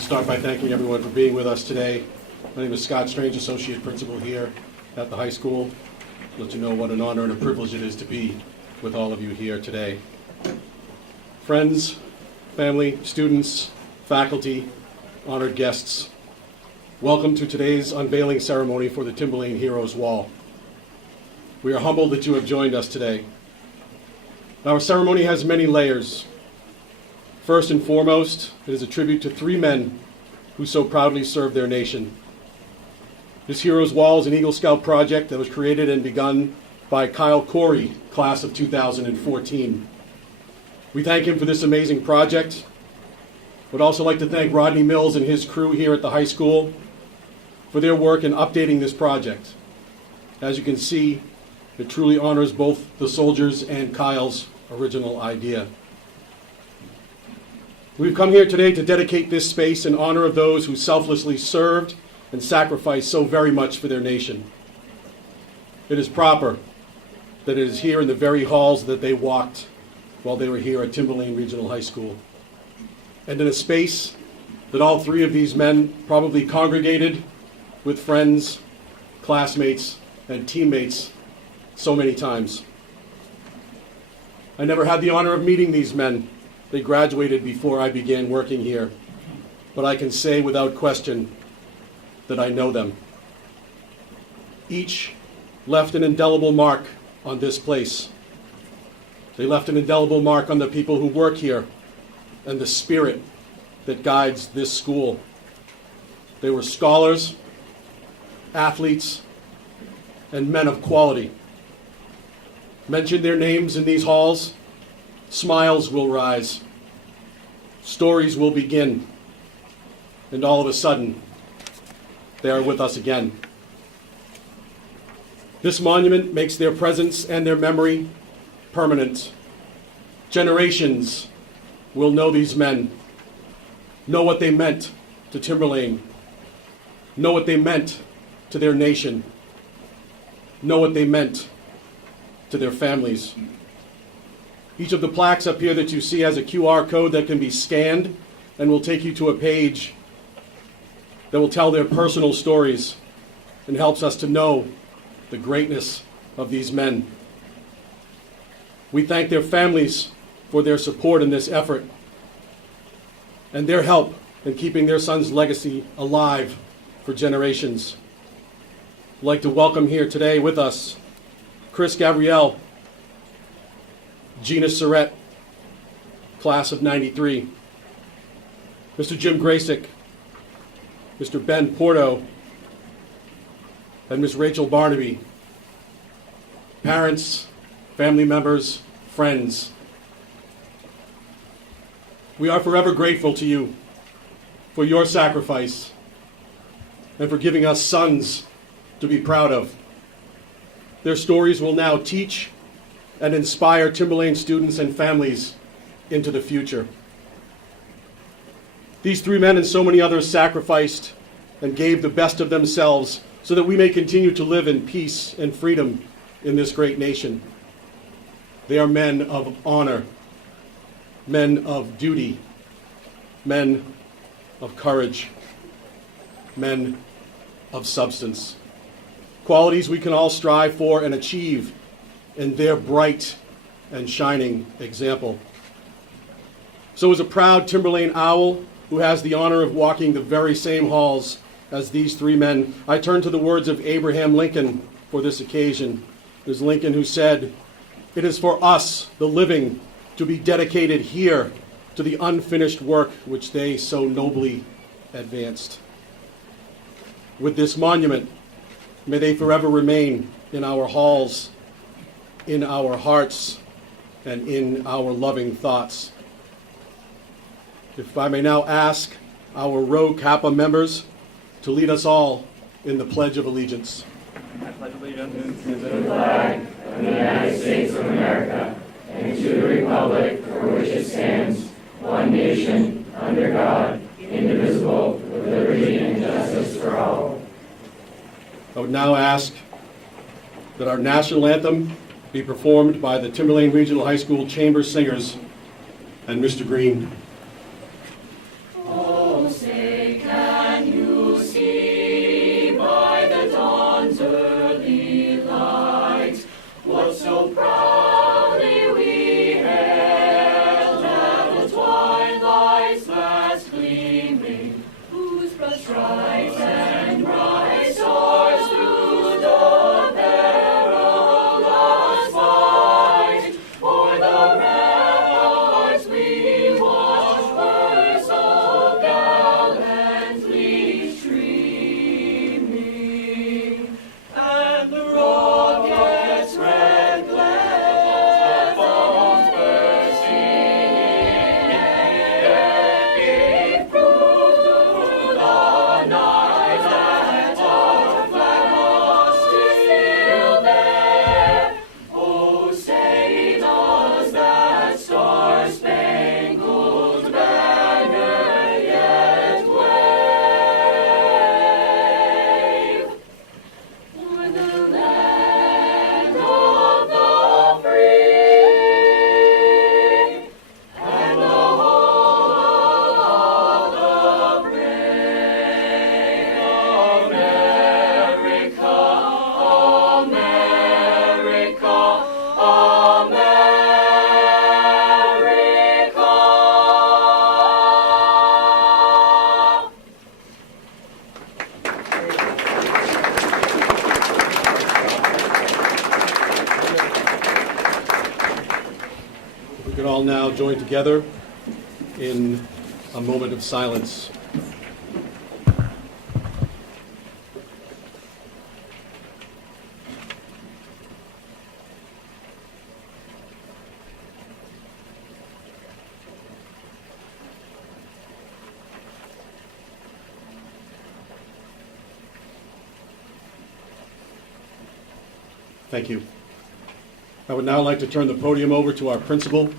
to start by thanking everyone for being with us today. My name is Scott Strange, Associate Principal here at the high school. Let you know what an honor and a privilege it is to be with all of you here today. Friends, family, students, faculty, honored guests, welcome to today's unveiling ceremony for the Timberlane Heroes Wall. We are humbled that you have joined us today. Our ceremony has many layers. First and foremost, it is a tribute to three men who so proudly served their nation. This Heroes Wall is an Eagle Scout project that was created and begun by Kyle Corey, class of 2014. We thank him for this amazing project. Would also like to thank Rodney Mills and his crew here at the high school for their work in updating this project. As you can see, it truly honors both the soldiers and Kyle's original idea. We've come here today to dedicate this space in honor of those who selflessly served and sacrificed so very much for their nation. It is proper that it is here in the very halls that they walked while they were here at Timberlane Regional High School, and in a space that all three of these men probably congregated with friends, classmates, and teammates so many times. I never had the honor of meeting these men. They graduated before I began working here, but I can say without question that I know them. Each left an indelible mark on this place. They left an indelible mark on the people who work here and the spirit that guides this school. They were scholars, athletes, and men of quality. Mention their names in these halls, smiles will rise, stories will begin, and all of a sudden, they are with us again. This monument makes their presence and their memory permanent. Generations will know these men, know what they meant to Timberlane, know what they meant to their nation, know what they meant to their families. Each of the plaques up here that you see has a QR code that can be scanned and will take you to a page that will tell their personal stories and helps us to know the greatness of these men. We thank their families for their support in this effort and their help in keeping their son's legacy alive for generations. I'd like to welcome here today with us Chris Gabrielle, Gina Surrett, class of 93, Mr. Jim Graysick, Mr. Ben Porto, and Ms. Rachel Barnaby, parents, family members, friends. We are forever grateful to you for your sacrifice and for giving us sons to be proud of. Their stories will now teach and inspire Timberlane students and families into the future. These three men and so many others sacrificed and gave the best of themselves so that we may continue to live in peace and freedom in this great nation. They are men of honor, men of duty, men of courage, men of substance. Qualities we can all strive for and achieve in their bright and shining example. So as a proud Timberlane owl who has the honor of walking the very same halls as these three men, I turn to the words of Abraham Lincoln for this occasion. It is Lincoln who said, "It is for us, the living, to be dedicated here to the unfinished work which they so nobly advanced." With this monument, may they forever remain in our halls, in our hearts, and in our loving thoughts. If I may now ask our Rho Kappa members to lead us all in the Pledge of Allegiance. I pledge allegiance to the flag of the United States of America and to the republic for which it stands, one nation, under God, indivisible, with liberty and justice for all. I would now ask that our national anthem be performed by the Timberlane Regional High School Chamber Singers and Mr. Green. Oh, say all now join together in a moment of silence. Thank you. I would now like to turn the podium over to our principal,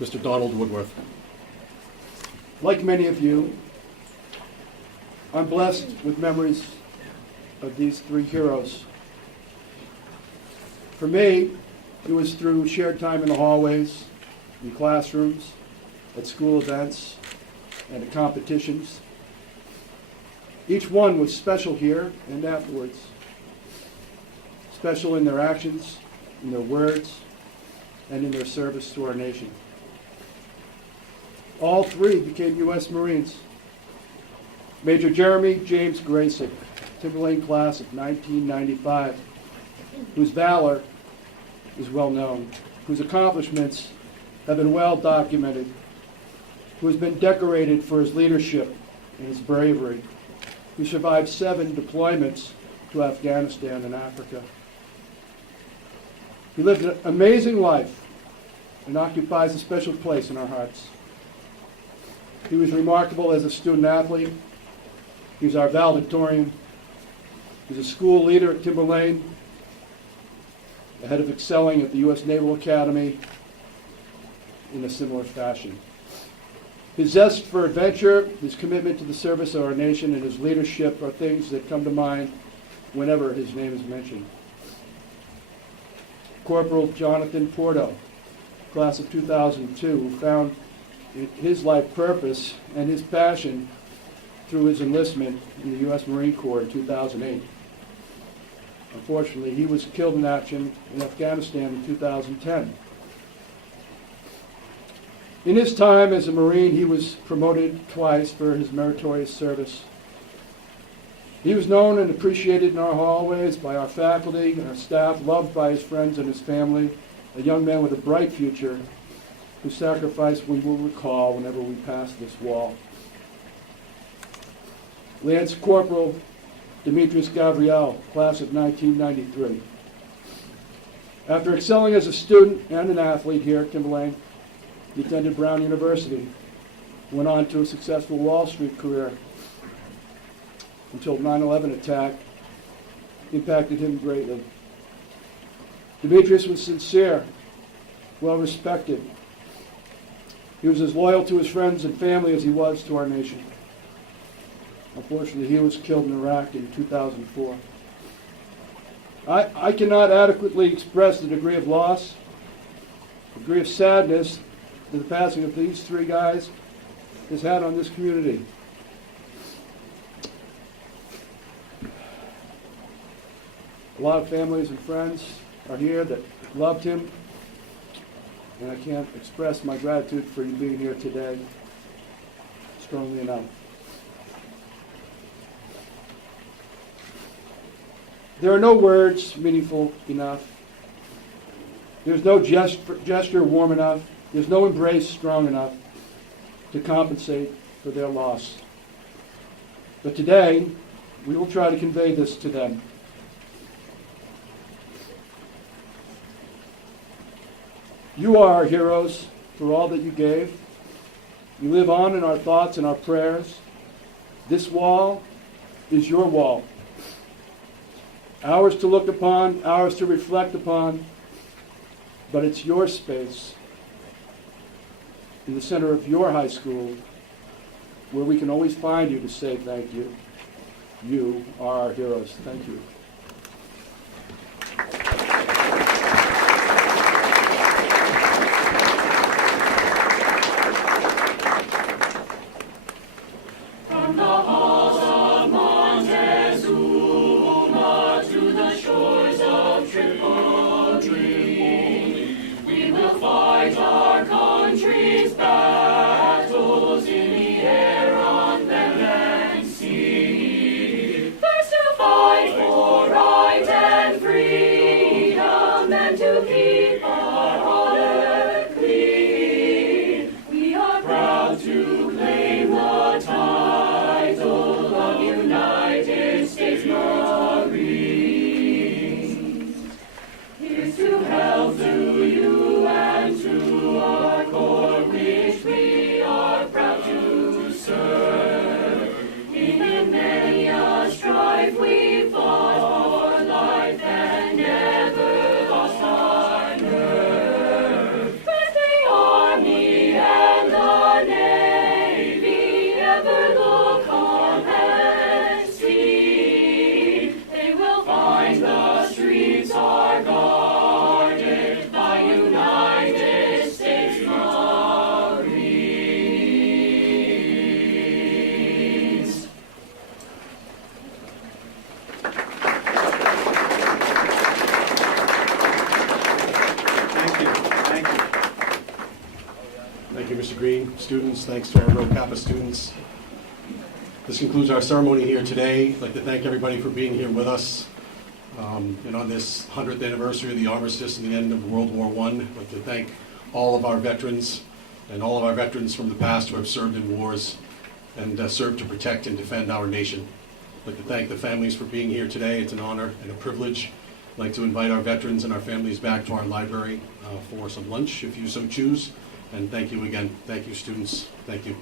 Mr. Donald Woodworth. Like many of you, I'm blessed with memories of these three heroes. For me, it was through shared time in the hallways, in classrooms, at school events, and at competitions. Each one was special here and afterwards. Special in their actions, in their words, and in their service to our nation. All three became U.S. Marines. Major Jeremy James Grayson, Timberlane class of 1995, whose valor is well known, whose accomplishments have been well documented, who has been decorated for his leadership and his bravery, who survived 7 deployments to Afghanistan and Africa. He lived an amazing life and occupies a special place in our hearts. He was remarkable as a student athlete. He was our valedictorian. He was a school leader at Timberlane, ahead of excelling at the U.S. Naval Academy in a similar fashion. His zest for adventure, his commitment to the service of our nation, and his leadership are things that come to mind whenever his name is mentioned. Corporal Jonathan Porto, class of 2002, who found his life purpose and his passion through his enlistment in the U.S. Marine Corps in 2008. Unfortunately, he was killed in action in Afghanistan in 2010. In his time as a Marine, he was promoted twice for his meritorious service. He was known and appreciated in our hallways by our faculty and our staff, loved by his friends and his family, a young man with a bright future whose sacrifice we will recall whenever we pass this wall. Lance Corporal Demetrius Gabriel, class of 1993. After excelling as a student and an athlete here at Timberlane, he attended Brown University, went on to a successful Wall Street career until 9/11 attack impacted him greatly. Demetrius was sincere, well respected. He was as loyal to his friends and family as he was to our nation. Unfortunately, he was killed in Iraq in 2004. I cannot adequately express the degree of loss, the degree of sadness that the passing of these three guys has had on this community. A lot of families and friends are here that loved him, and I can't express my gratitude for you being here today strongly enough. There are no words meaningful enough. There's no gesture warm enough. There's no embrace strong enough to compensate for their loss. But today, we will try to convey this to them. You are our heroes for all that you gave. You live on in our thoughts and our prayers. This wall is your wall. Ours to look upon, ours to reflect upon, but it's your space in the center of your high school where we can always find you to say thank you. You are our heroes. Thank you. Fight for students. Thanks to our Rho Kappa students. This concludes our ceremony here today. I'd like to thank everybody for being here with us. And on this 100th anniversary of the armistice and the end of World War I, I'd like to thank all of our veterans and all of our veterans from the past who have served in wars and served to protect and defend our nation. I'd like to thank the families for being here today. It's an honor and a privilege. I'd like to invite our veterans and our families back to our library for some lunch, if you so choose. And thank you again. Thank you, students. Thank you.